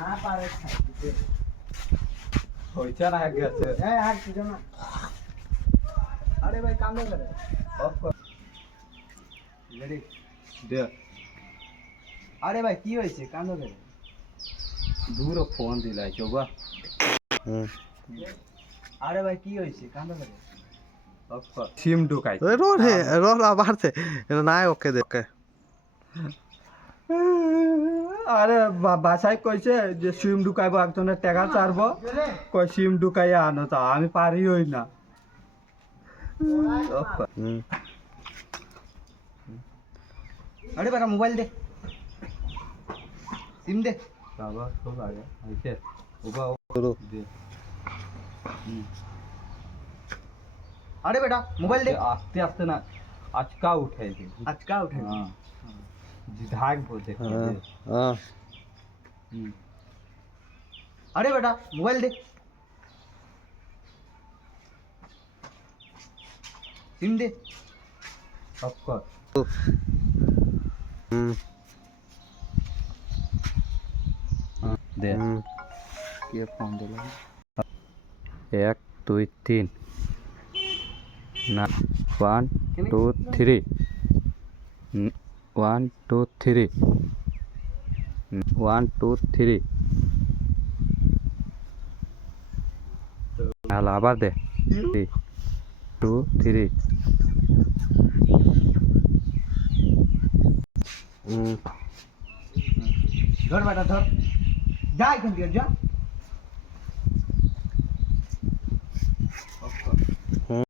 না পারে খাইতে হইছে না গেছে আর কিছু না আরে ভাই কাম করে অফ কর রেডি দে আরে ভাই কি হইছে কাম করে দূর ফোন দিলাই চোবা আরে ভাই কি হইছে কাম করে অফ কর সিম ঢুকাই রো রে রো আবারতে নাই ওকে দে ওকে আরে বাসায় কইছে যে সিম ঢুকাইবো একজনের টাকা চারবো কই সিম ঢুকাইয়া আনো তা আমি পারি হই না আরে বেটা মোবাইল দে সিম দে বাবা খুব আগে আইছে ওবা দে আরে বেটা মোবাইল দে আস্তে আস্তে না আজকা উঠাই দে আজকা উঠাই হ্যাঁ ঝাক बोलते हां अरे बेटा mobile they SIM they of कर दे ये फोन दे लगा 1 2 3 ना 1 2 3 1 2 3 1 2 3 আলা আবার দে 2 3 ধর বেটা ধর যা এখান থেকে যা